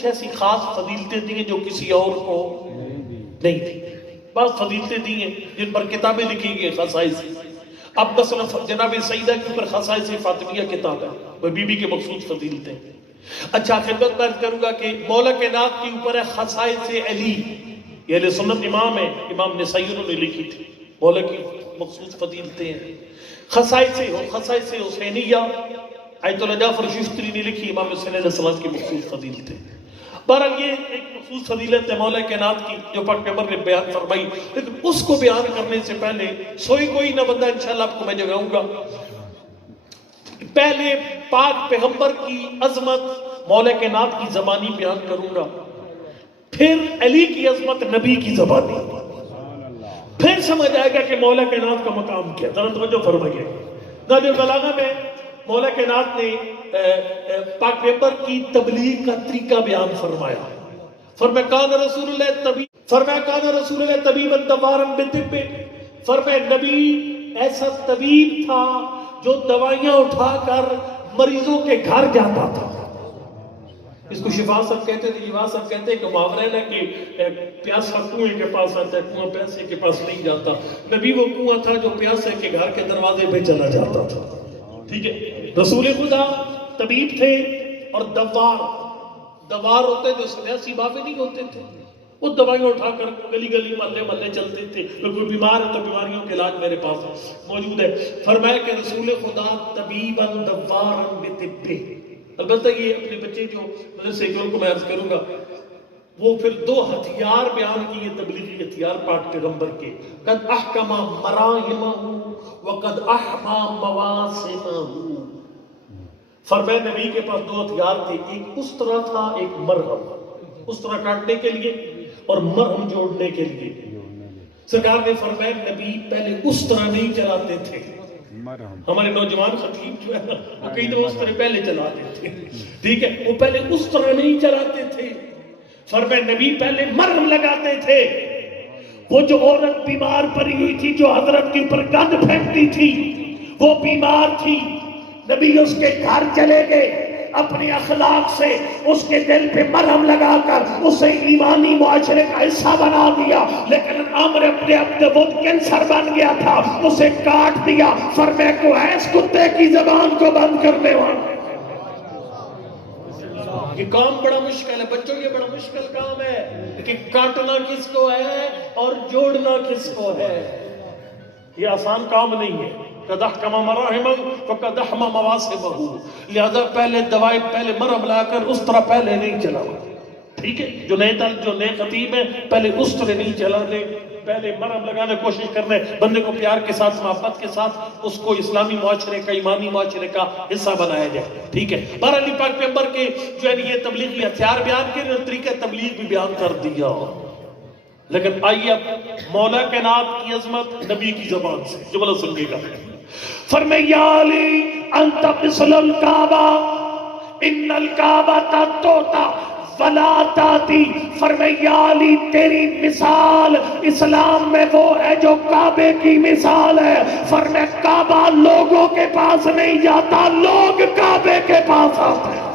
کچھ ایسی خاص فضیلتیں دی ہیں جو کسی اور کو نہیں دی. بعض فضیلتیں دی ہیں جن پر کتابیں لکھی گئی خصائص. اب مثلا جناب سیدہ کے اوپر خصائص فاطمیہ کتاب ہے، وہ بی بی کے مخصوص فضیلتیں. اچھا خدمت میں عرض کروں گا کہ مولا کائنات کے اوپر ہے خصائص علی. یہ اہل سنت امام ہے، امام نسائی انہوں نے لکھی تھی. مولا کی مخصوص فضیلتیں ہیں. خصائص حسینیہ آیت اللہ جعفر شفتری نے لکھی، امام حسین علیہ السلام کی مخصوص فضیلتیں. بہرحال یہ ایک مخصوص فضیلت ہے مولا کائنات کی جو پاک پیغمبر نے بیان فرمائی. لیکن اس کو بیان کرنے سے پہلے سوئی کوئی نہ بندہ انشاءاللہ آپ کو میں جگاؤں گا. پہلے پاک پیغمبر کی عظمت مولا کائنات کی زبانی بیان کروں گا، پھر علی کی عظمت نبی کی زبانی، پھر سمجھ آئے گا کہ مولا کائنات کا مقام کیا. ذرا توجہ فرمائیے. نہج البلاغہ میں مولا کائنات نے پاک پیغمبر کی تبلیغ کا طریقہ بیان فرمایا. فرمایا کان رسول اللہ طبیبا دوارا بطب. فرمایا نبی ایسا طبیب تھا جو دوائیاں اٹھا کر مریضوں کے گھر جاتا تھا. اس کو شفا صاحب کہتے تھے. شفا صاحب کہتے ہیں کہ محاورہ ہے کہ پیاسا کنویں کے پاس آتا ہے، کنواں پیاسے کے پاس نہیں جاتا. نبی وہ کنواں تھا جو پیاسے کے گھر کے دروازے پہ چلا جاتا تھا. ٹھیک ہے. رسول خدا طبیب تھے اور دوار ہوتے تھے، سنیاسی بابے نہیں ہوتے تھے. وہ دوائیاں اٹھا کر گلی گلی محلے محلے چلتے تھے. کوئی بیمار ہے تو بیماریوں کے علاج میرے پاس موجود ہے. فرمایا کہ رسول خدا طبیبا دوارا بطب. البتہ یہ اپنے بچے جو مدرسے کو میں عرض کروں گا، وہ پھر دو ہتھیار بیان کیے تبلیغی ہتھیار پاک پیغمبر کے. قد احکم مراہمہ وقد احما مواسمہ. فرمایا نبی کے پاس دو ہتھیار تھے، ایک اسطرہ تھا، ایک مرہم. اسطرہ کاٹنے کے لیے اور مرہم جوڑنے کے لیے. سرکار نے فرمایا نبی پہلے اسطرہ نہیں چلاتے تھے. ہمارے نوجوان خطیب جو ہے وہ کئی دفعہ اس طرح پہلے چلاتے تھے. ٹھیک ہے، وہ پہلے اس طرح نہیں چلاتے تھے. فرمایا نبی پہلے مرہم لگاتے تھے. وہ جو عورت بیمار پڑی ہوئی تھی جو حضرت کے اوپر گند پھینکتی تھی، وہ بیمار تھی. نبی اس کے گھر چلے گئے، اپنے اخلاق سے اس کے دل پہ مرہم لگا کر اسے ایمانی معاشرے کا حصہ بنا دیا. لیکن عمر اپنے وہ کینسر بن گیا تھا، اسے کاٹ دیا. فرمایا کو ایس کتے کی زبان کو بند کرنے والا. یہ کام بڑا مشکل ہے بچوں، یہ بڑا مشکل کام ہے کہ کاٹنا کس کو ہے اور جوڑنا کس کو ہے. یہ آسان کام نہیں ہے. قد احکم مراہمہ فقد احما مواسمہ. لہذا پہلے دوائی پہلے مرہم لا کر اس طرح پہلے نہیں چلا. ٹھیک ہے، جو نئے خطیب ہیں پہلے اس طرح نہیں چلانے، پہلے مرہم لگانے کوشش کرنے، بندے کو پیار کے ساتھ محبت کے ساتھ اس کو اسلامی معاشرے کا ایمانی معاشرے کا حصہ بنایا جائے. ٹھیک ہے. بہرحال پاک پیغمبر کے جو ہے یہ تبلیغی ہتھیار بیان کر اور طریقہ تبلیغ بھی بیان کر دیا. لیکن آئیے اب مولا کائنات کی عظمت نبی کی زبان سے جملہ سنیے گا. فرمایا یا علی انت مثل الکعبہ ان الکعبہ توتا ولا تاتی. فرمایا یا علی تیری مثال اسلام میں وہ ہے جو کعبے کی مثال ہے. فرمایا کعبہ لوگوں کے پاس نہیں جاتا، لوگ کعبے کے پاس آتے ہیں.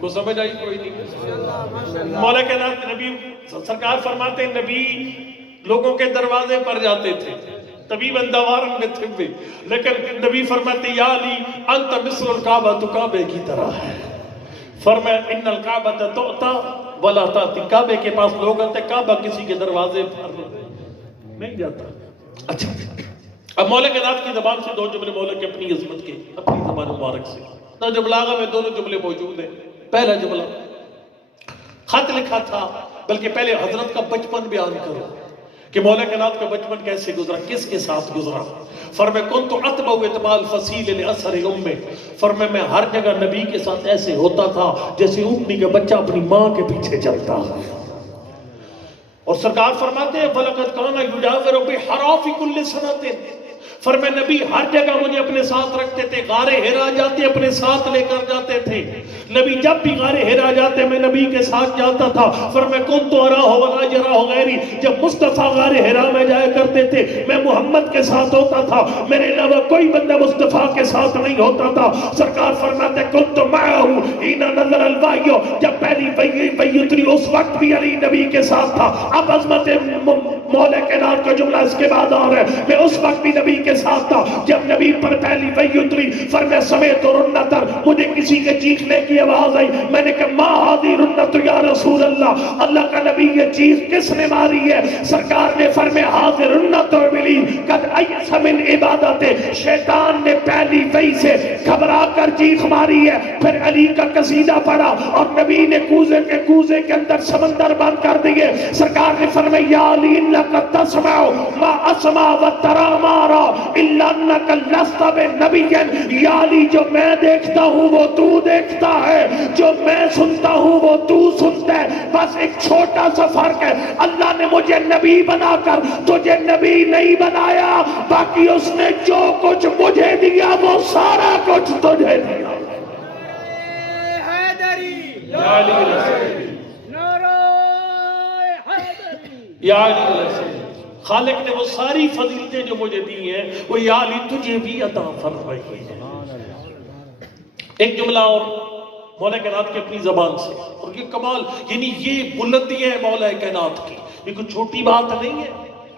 کو سمجھ آئی کوئی نہیں؟ مولا کائنات نبی سرکار فرماتے ہیں نبی لوگوں کے دروازے پر جاتے تھے طبیب اندوارم میں تھے، لیکن نبی فرماتے یا علی انت مثل الکعبہ، تو کعبے کی طرح ہے. فرمایا ان الکعبہ تؤتا ولا تاتی. کعبے کے پاس لوگ آتے، کعبہ کسی کے دروازے پر نہیں جاتا. اچھا اب مولا کائنات کی زبان سے دو جملے مولا کی اپنی عظمت کے اپنی زبان مبارک سے. نہج البلاغہ میں دونوں جملے موجود ہیں. پہلا جملہ خط لکھا تھا، بلکہ پہلے حضرت کا بچپن بیان کرو کہ مولا کائنات کا بچپن کیسے گزرا، کس کے ساتھ گزرا. فرمایا کنت اتبع اتباع الفصیل لاثر امہ. فرمایا میں ہر جگہ نبی کے ساتھ ایسے ہوتا تھا جیسے اونٹنی کا بچہ اپنی ماں کے پیچھے چلتا ہے. اور سرکار فرماتے ہیں فلقد کان یجاور بحراف کل سنۃ. فرمایا نبی ہر جگہ مجھے اپنے ساتھ رکھتے تھے، غار حرا جاتے اپنے ساتھ لے کر جاتے تھے، نبی جب بھی غار حرا جاتے میں نبی کے ساتھ جاتا تھا۔ فرمایا کنت اراہ ولا یراہ غیری، جب مصطفیٰ غار حرا میں جایا کرتے تھے میں محمد کے ساتھ ہوتا تھا، میرے علاوہ کوئی بندہ مصطفیٰ کے ساتھ نہیں ہوتا تھا۔ سرکار فرماتے کنت معہ حین نزل الوحی، جب پہلی وحی اتری اس وقت بھی علی نبی کے ساتھ تھا۔ اب عظمت مولا کائنات کا جملہ اس کے بعد آ رہا ہے، میں اس وقت بھی نبی کے ساتھ تھا جب نبی پر پہلی وحی اتری۔ فرمایا سمیت رنتر، مجھے کسی کے چیخنے کی آواز آئی، میں نے کہا ما ہذی رنت یا رسول اللہ، اللہ کا نبی یہ چیخ کس نے ماری ہے؟ سرکار نے فرمایا ہذی رنت ملی قد ایس من عبادت، شیطان نے پہلی وحی سے گھبرا کر چیخ ماری ہے۔ پھر علی کا قصیدہ پڑھا اور نبی نے کوزے کے اندر سمندر بند کر دیے۔ سرکار نے فرمایا یا علی انک تسمع ما اسمع وترى ما ارى الا انک لست بنبی، یا علی جو میں دیکھتا ہوں وہ تو دیکھتا ہے، جو میں سنتا ہوں وہ تو سنتا ہے، بس ایک چھوٹا سا فرق ہے، اللہ نے مجھے نبی بنا کر تجھے نبی نہیں بنایا، باقی اس نے جو کچھ مجھے دیا وہ سارا کچھ تجھے دیا۔ یا علی یا علی، خالق نے وہ ساری فضیلتیں جو مجھے دی ہیں وہ یا علی تجھے بھی عطا فرمائی ہے۔ ایک جملہ اور مولا کائنات کی اپنی زبان سے، اور یہ کمال، یعنی یہ بلندی ہے مولا کائنات کی، یہ کوئی چھوٹی بات نہیں ہے۔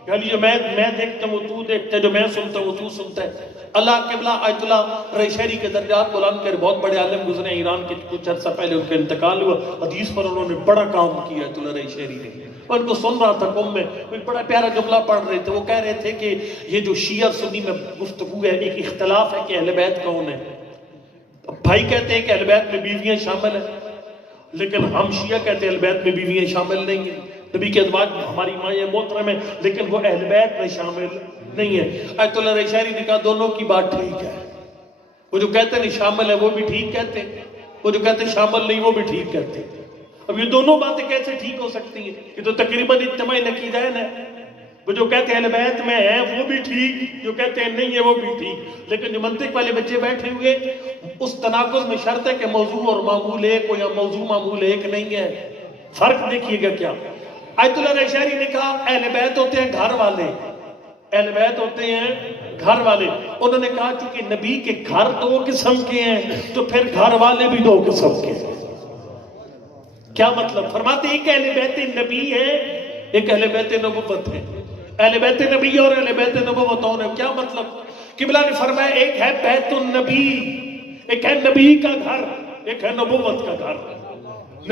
یعنی جو میں دیکھتا ہوں وہ تو دیکھتا ہے، جو میں سنتا ہوں وہ تو سنتا ہے۔ اللہ قبلہ آیت اللہ ریشہری کے درجات بلند کر، بہت بڑے عالم گزرے ایران کے، کچھ عرصہ پہلے ان کا انتقال ہوا، حدیث پر انہوں نے بڑا کام کیا آیت اللہ ریشہری نے۔ اور ان کو سن رہا تھا قوم میں، ایک بڑا پیارا جملہ پڑھ رہے تھے، وہ کہہ رہے تھے کہ یہ جو شیعہ سنی میں گفتگو ہے، ایک اختلاف ہے کہ اہل بیت کون ہے۔ بھائی کہتے ہیں کہ اہل بیت میں بیویاں شامل ہیں، لیکن ہم شیعہ کہتے ہیں اہل بیت میں بیویاں شامل نہیں ہیں۔ نبی کے ازواج ہماری ماں محترم ہیں لیکن وہ اہل بیت میں شامل نہیں ہے۔ آیت اللہ ریشہری نے کہا دونوں کی بات ٹھیک ہے، وہ جو کہتے ہیں شامل ہے وہ بھی ٹھیک کہتے ہیں، وہ جو کہتے ہیں شامل نہیں وہ بھی ٹھیک کہتے ہیں۔ اب یہ دونوں باتیں کیسے ٹھیک ہو سکتی ہیں؟ یہ تو تقریباً اجتماعی نقیدین ہے۔ وہ جو کہتے ہیں اہل بیت میں ہیں وہ بھی ٹھیک، جو کہتے ہیں نہیں ہے وہ بھی ٹھیک، لیکن جو منطق والے بچے بیٹھے ہوئے اس تناقض میں شرط ہے کہ موضوع اور معمول ایک ہو یا موضوع معمول ایک نہیں ہے۔ فرق دیکھیے گا کیا؟ آیت اللہ ریشہری نے کہا اہل بیت ہوتے ہیں گھر والے، اہل بیت ہوتے ہیں گھر والے۔ انہوں نے کہا چونکہ نبی کے گھر دو قسم کے ہیں تو پھر گھر والے بھی دو قسم کے ہیں۔ کیا مطلب؟ فرماتے ہیں ایک اہل بیت نبی ہے، ایک اہل بیت نبوت ہے۔ اہل بیت نبی اور اہل بیت نبوت اور ہے، کیا مطلب؟ قبلہ نے فرمایا ایک ہے بیت النبی، ایک ہے نبی کا گھر، ایک ہے نبوت کا گھر۔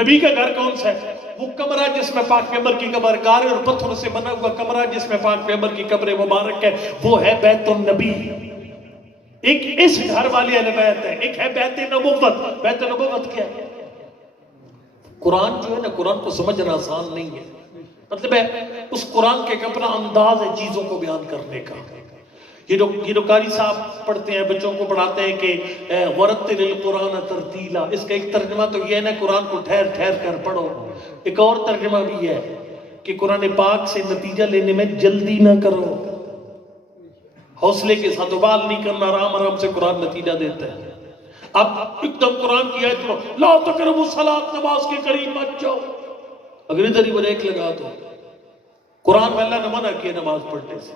نبی کا گھر کون سا ہے؟ وہ کمرہ جس میں پاک پیغمبر کی قبر، گارے اور پتھر سے بنا ہوا کمرہ جس میں پاک پیغمبر کی قبر مبارک ہے، وہ ہے بیت النبی۔ ایک اس گھر والی اہل بیت ہے، ایک ہے بیت نبوت۔ بیت نبوت کیا ہے؟ قرآن جو ہے نا، قرآن کو سمجھنا آسان نہیں ہے، مطلب ہے اس قرآن کے ایک اپنا انداز ہے چیزوں کو بیان کرنے کا۔ یہ جو قاری صاحب پڑھتے ہیں، بچوں کو پڑھاتے ہیں کہ وَرَتِّلِ الْقُرْآنَ تَرْتِیلًا، اس کا ایک ترجمہ تو یہ ہے نا قرآن کو ٹھہر ٹھہر کر پڑھو۔ ایک اور ترجمہ بھی ہے کہ قرآن پاک سے نتیجہ لینے میں جلدی نہ کرو، حوصلے کے ساتھ ابال نہیں کرنا، آرام آرام سے قرآن نتیجہ دیتا ہے۔ اب ایک دم قرآن کی آیت میں لا تقربوا الصلاۃ، نماز کے قریب مت جاؤ، اگر ادھر ہی بریک لگا دو۔ قرآن میں اللہ نے منع کیا نماز پڑھنے سے،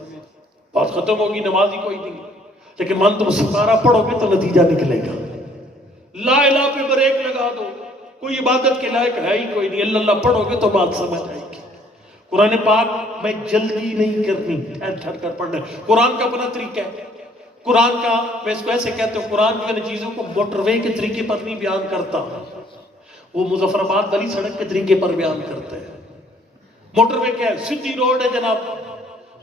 بات ختم ہوگی، نماز ہی کوئی نہیں۔ لیکن من تم سپارہ پڑھو گے تو نتیجہ نکلے گا۔ لا الہ پہ بریک لگا دو، کوئی عبادت کے لائق ہے ہی کوئی نہیں، اللہ پڑھو گے تو بات سمجھ آئے گی۔ قرآن پاک میں جلدی نہیں کرنی، ٹھہر ٹھہر کر پڑھنا۔ قرآن کا اپنا طریقہ ہے، قرآن کا میں اس کو ایسے کہتے ہوں، قرآن جو ہے چیزوں کو موٹر وے کے طریقے پر نہیں بیان کرتا، وہ مظفر آباد والی سڑک کے طریقے پر بیان کرتا ہے۔ موٹر وے کیا ہے؟ سیدھی روڈ ہے جناب،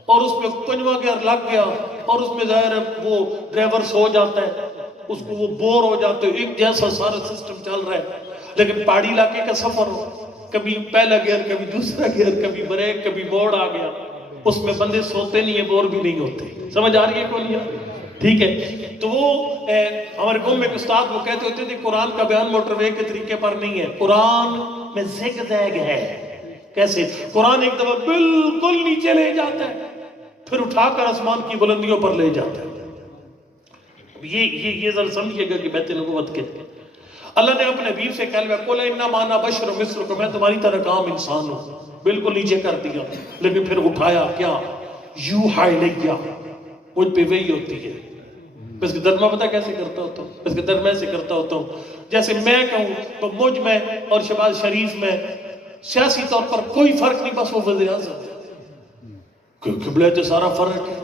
اور اس میں کنجوا گیئر لگ گیا اور اس میں ظاہر ہے وہ ڈرائیور سو جاتا ہے، اس کو وہ بور ہو جاتے ہیں، ایک جیسا سارا سسٹم چل رہا ہے۔ لیکن پہاڑی علاقے کا سفر ہو، کبھی پہلا گیئر کبھی دوسرا گیئر، کبھی بریک کبھی موڑ آ گیا، اس میں بندے سوتے نہیں ہیں، بور بھی نہیں ہوتے۔ سمجھ آ رہی ہے کون؟ ٹھیک ہے؟ تو وہ ہمارے قوم میں ایک استاد وہ کہتے ہوتے تھے قرآن کا بیان موٹر وے کے طریقے پر نہیں ہے، قرآن میں زگ زیگ ہے۔ کیسے؟ قرآن ایک دفعہ بالکل نیچے لے جاتا ہے، پھر اٹھا کر آسمان کی بلندیوں پر لے جاتا ہے۔ یہ ذرا سمجھیے گا کہ بیت نبوت کے اللہ نے اپنے حبیب سے کہا ہے قُلْ إِنَّمَا أَنَا بَشَرٌ مِثْلُكُمْ، میں تمہاری طرح کا عام انسان ہوں، بالکل نیچے کر دیا، لیکن پھر اٹھایا کیا، یوحیٰ الیہ، مجھ پہ وحی ہوتی ہے۔ اس کے درد میں پتہ کیسے کرتا ہوتا ہوں، اس کے درد میں ایسے کرتا ہوتا ہوں جیسے میں کہوں تو مجھ میں اور شہباز شریف میں سیاسی طور پر کوئی فرق نہیں، بس وہ وزیر اعظم، قبلہ تو سارا فرق ہے،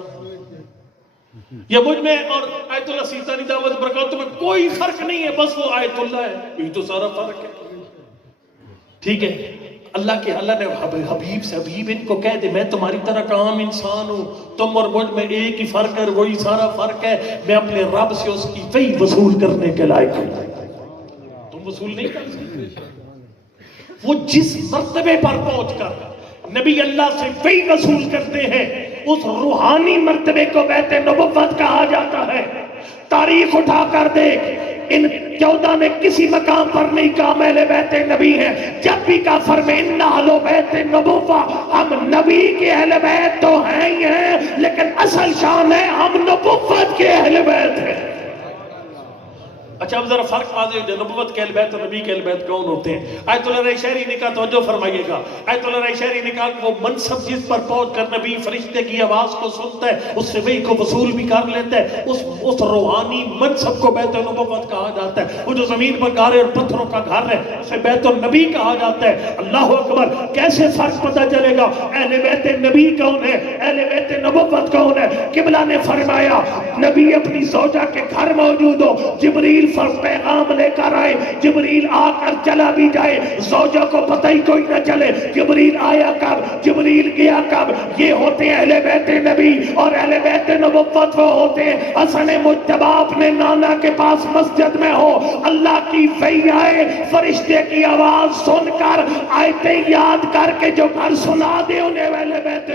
یا مجھ میں اور آیت اللہ سیستانی دعوت برکاتہ میں کوئی فرق نہیں ہے، بس وہ آیت اللہ ہے، یہ تو سارا فرق ہے۔ ٹھیک ہے، اللہ نے حبیب سے، حبیب ان کو کہہ دے میں تمہاری طرح کا عام انسان ہوں، تم اور مجھ میں ایک ہی فرق ہے، وہی سارا فرق ہے، میں اپنے رب سے اس کی وحی وصول کرنے کے لائق ہوں۔ تم وصول نہیں کر سکتے۔ وہ جس مرتبے پر پہنچ کر نبی اللہ سے وحی وصول کرتے ہیں، اس روحانی مرتبے کو بیت نبوت کہا جاتا ہے۔ تاریخ اٹھا کر دیکھ، ان 14 نے کسی مقام پر نہیں کہا میں اہل بیت نبی ہیں، جب بھی کہا فرمائنا اہل بیت نبوہ، ہم نبی کے اہل بیت تو ہیں ہی ہیں، لیکن اصل شان ہے ہم نبوت کے اہل بیت ہیں۔ اچھا اب ذرا فرق واضح ہو جائے، نبوت کے اہل بیت اور نبی کے اہل بیت کون ہوتے ہیں؟ آیت اللہ رائے شہری نے کہا، توجہ فرمائیے گا، آیت اللہ رائے شہری نے کہا کہ وہ منصب جس پر پہنچ کر نبی فرشتے کی آواز کو سنتا ہے، اس سے وحی کو وصول بھی کر لیتا ہے، اس روحانی منصب کو بیت نبوت کہا جاتا ہے۔ وہ جو زمین پر گارے اور پتھروں کا گھر ہے اسے بیت النبی کہا جاتا ہے۔ اللہ اکبر، کیسے فرق پتہ چلے گا اہل بیت نبی کون ہے، اہل بیت نبوت کون ہے؟ قبلہ نے فرمایا نبی اپنی زوجہ کے گھر موجود ہو، جبریل پیغام لے کر آئے، جبریل آ کر چلا بھی جائے، زوجہ کو پتہ ہی کوئی نہ چلے جبریل آیا کب، جبریل گیا کب۔ یہ ہوتے ہیں اہل بیت نبی، اور اہل بیت نبوت وہ ہوتے ہیں حسن مجتبی اپنے نانا کے پاس مسجد میں ہو، اللہ کی وحی آئے، فرشتے کی آواز سن کر آیتیں یاد کر کے جو گھر سنا دے انہیں اہل بیت